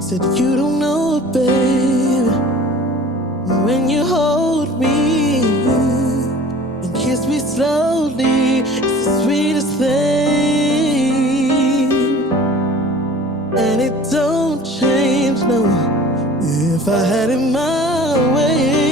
Said you don't know, baby, when you hold me and kiss me slowly, it's the sweetest thing. And it don't change, no, if I had it my way.